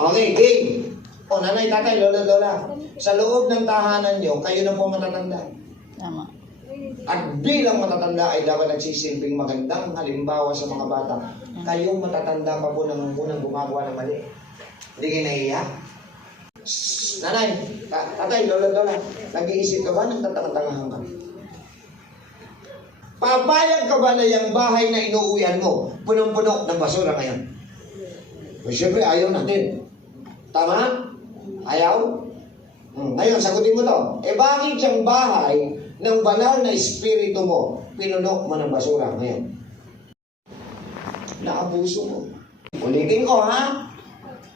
Okay, game. O, nanay, tatay, lola, lola. Sa loob ng tahanan nyo, kayo na po matatanda. Tama. At bilang matatanda ay dapat nagsisilbing magandang halimbawa sa mga bata. Kayong matatanda pa po nang unang gumagawa ng mali. Hindi kayo nahiya? Nanay, tatay, lola, lola. Nag-iisip ka ba ng tatanga-tangahan ka? Papayag ka ba na yung bahay na inuuwian mo, punong-puno ng basura ngayon? Pues syempre, ayaw natin. Tama? Ayaw? Ngayon, sagutin mo to. Bakit yung bahay ng banal na espiritu mo, pinuno mo ng basura ngayon? Naabuso mo. Ulitin ko, ha?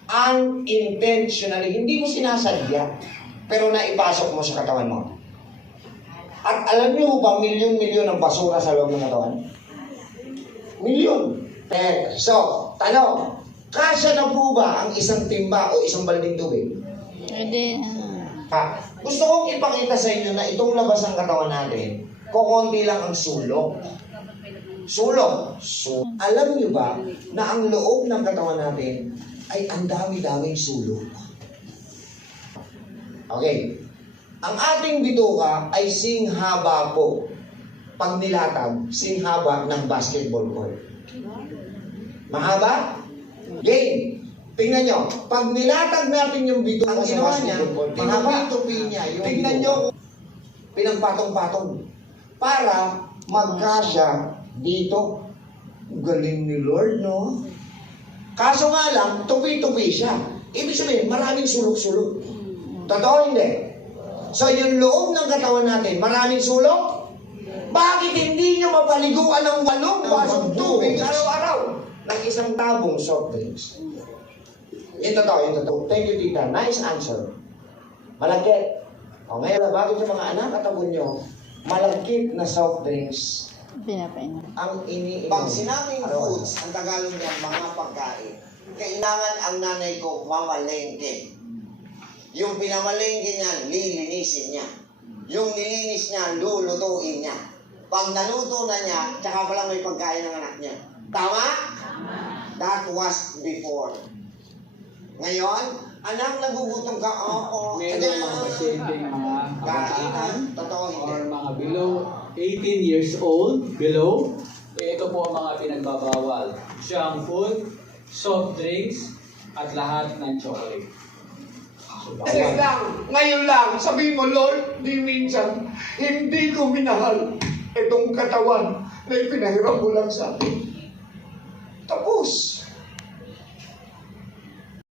Unintentionally, hindi mo sinasadya, pero naipasok mo sa katawan mo. At alam niyo ba, milyon-milyon ang basura sa loob ng katawan? Milyon. So, tanong, kasya na po ba ang isang timba o isang balding tubig? Pwede. Gusto kong ipakita sa inyo na itong labas ng katawan natin, kukunti lang ang sulok. Sulok. So, alam niyo ba na ang loob ng katawan natin ay ang dami-daming sulok? Okay. Ang ating bituka ay singhaba po. Pag nilatag, singhaba ng basketball court. Mahaba? Game. Tingnan nyo. Pag nilatag natin yung bituka sa basketball court, tinapitupi niya yung tingnan nyo. Pinagpatong-patong. Para magkasya dito. Galing ni Lord, no? Kaso nga lang, tupi-tupi siya. Ibig sabihin, maraming sulok-sulok. Totoo hindi? So, yung loob ng katawan natin, maraming sulok? Bakit hindi nyo mapaliguan ng 8 basong tubig araw-araw ng isang tabong soft drinks? Yung totoo. Thank you, tita. Nice answer. Malagkit. O ngayon, bakit yung mga anak katabon nyo, malagkit na soft drinks Pinapainom. ang iniinom? Pag sinabing foods, ang Tagalog niya, mga pagkain, kailangan ang nanay ko mamalengke. Yung pinamalengke niya, lilinisin niya. Yung nilinis niya, lulutuin niya. Pag naluto na niya, tsaka palang may pagkain ng anak niya. Tama? That was before. Ngayon, anak, nagugutom ka, oo. Meron mga pasyenteng mga kabataan Kainan, totoo hindi. or mga below 18 years old, below, ito po ang mga pinagbabawal. Junk food, soft drinks, at lahat ng chocolate. Ngayon lang, sabihin mo, Lord, di minsan, hindi ko minahal itong katawan na ipinahiram mo lang sa akin. Tapos,